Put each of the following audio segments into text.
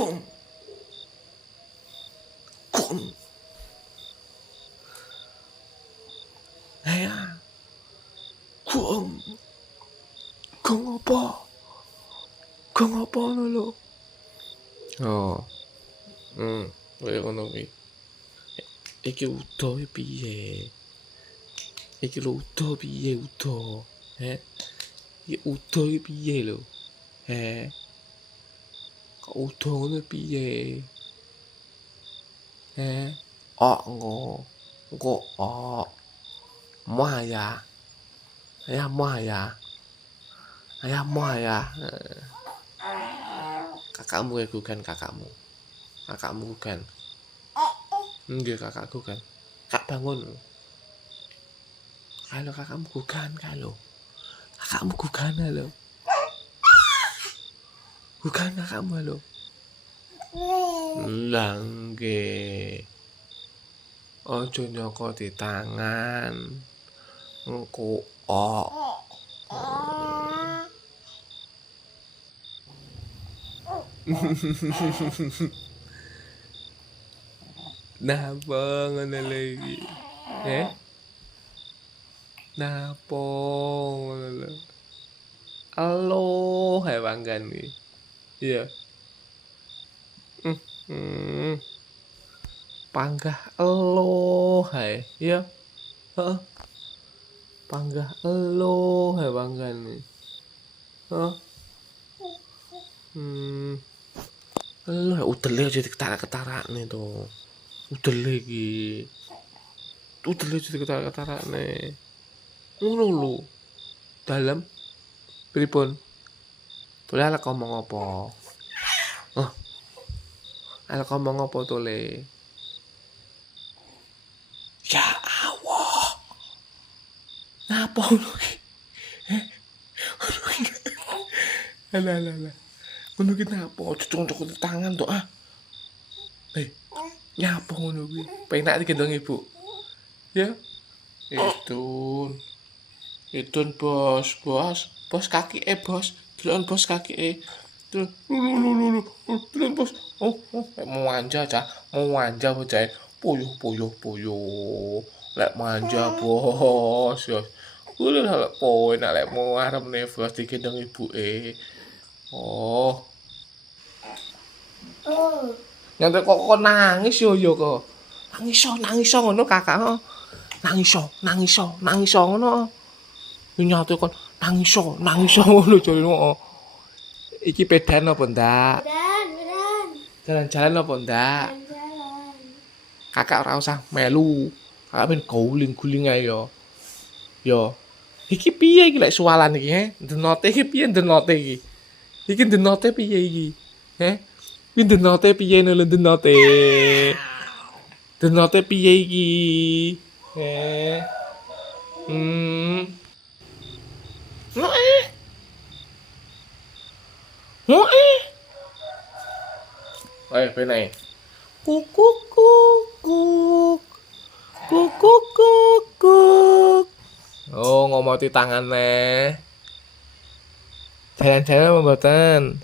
Kum, kum. Ya, kum. Kum apa? Kum apa lho? Oh. Kaya ngono kuwi. Iki udo piye? Iki lho udo piye udo? Iki udo iki piye lho? Kok udo ngono piye? Engko Muah ya. Ayam muah ya. Ayam muah ya. Kakakmu kan kakakmu. Kakakmu kan. Nggih kakakku kan. Kak bangun. Halo kakakmu gugan kalau. Kakakmu gugan halo. Gugan kakakmu halo. Lah nggih. Ojo nyokot di tangan. Engko Napa ngono lagi? Napa ngono lho? Halo, hai banggan iki. Iya. Panggah elo hai. Iya. Heeh. Panggah elo hai banggan iki. Heeh. Elo udele aja diketarak-ketarakne to. Udele iki. Udele aja diketarak-ketarakne. Ngono lho. Dalem pripun? Tole arek ngomong apa? Arek ngomong apa tole? Ya Allah. Napa ngono iki? Alah. Ngono ki napa? Cocok di tangan to ah. Nyapa ngono kuwi? Penak digendong ibu. Ya. Itu bos kaki bos. Delon bos kaki Lu. Delon bos. Mau manja bocah. Puyuh. Lek manja bos. Ya. Kuwi lek poe nek lek mau arep bos digendong ibuke. Oh. Nyampe kok nangis yo kok. Nangis ngono kakak. Nangis ngono. Nyate kon nangis ngono jare ngono. Iki pedan apa ndak? Pedan. Jalan-jalan apa ndak? Jalan. Kakak ora usah melu. Kakak ben guling-guling ae yo. Yo. Iki piye iki lek sualan iki, Denote iki piye denote iki? Iki denote piye iki? Kuwi denote piye lho denote? Denote piye iki? Ayo penae. Kukuk. Oh, ngomoti tangane. Jalan-jalan apa mboten?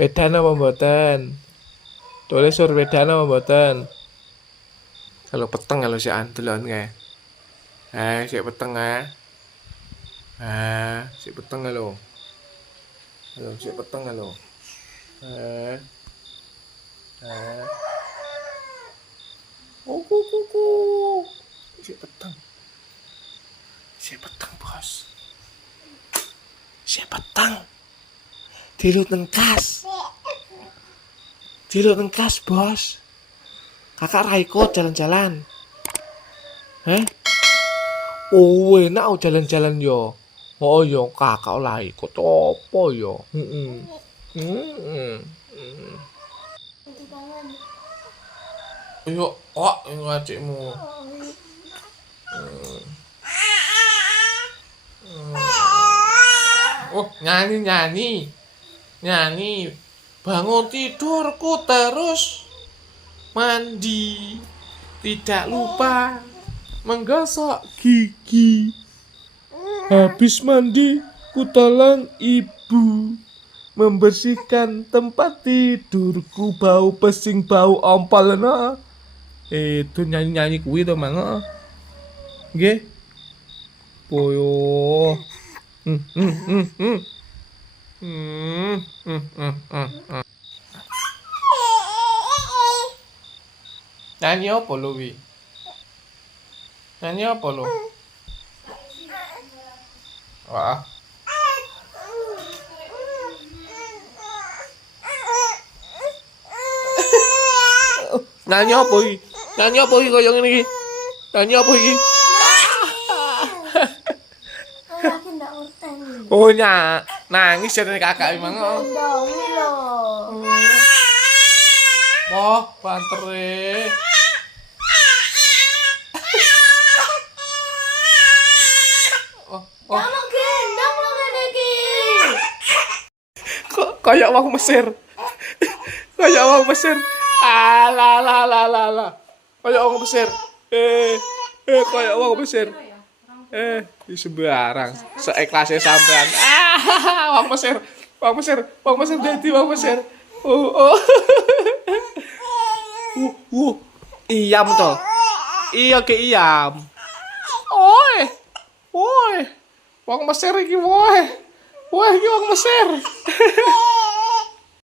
Pedan apa mboten? Tole sur pedan apa mboten? Kalau peteng kalau si andelon kae. Si peteng si peteng lho. Halo, si peteng lho. Kuku. Si peteng bos. Si peteng. Dirut nengkas bos. Kakak Raiko jalan-jalan. Oh enak jalan-jalan yo. Oh yo kakak Raiko topo yo. Yo ngacikmu. Oh nyanyi. Bangun tidurku terus mandi. Tidak lupa menggosok gigi. Habis mandi ku tolong ibu. membersihkan tempat tidurku, bau pesing, bau ompol no. Itu nyanyi-nyanyi kuwi to, Mang. Nggih. Boyo. Hmm, hmm, hmm, hmm. Hmm, hmm, hmm, hmm, hmm. Nyanyi apa lo wi? Nyanyi apa lo? Wah. Nyanyi apa wi? Nyanyi apa wi koyo ngene iki? Nyanyi apa iki? Oh nangis ya kakak emang. Oh, banter Oh, oh. Kok kayak wong Mesir. Kayak wong Mesir. Alah lah lah lah lah. Kayak wong Mesir. Kayak wong Mesir. Di sembarang seikhlasnya sampean. Wong Mesir. Wong Mesir. Wong Mesir jadi wong Mesir. Oh. Iyam to. Iya ke iyam. Oi. Woi. Wong Mesir iki woi. Woi iki wong Mesir.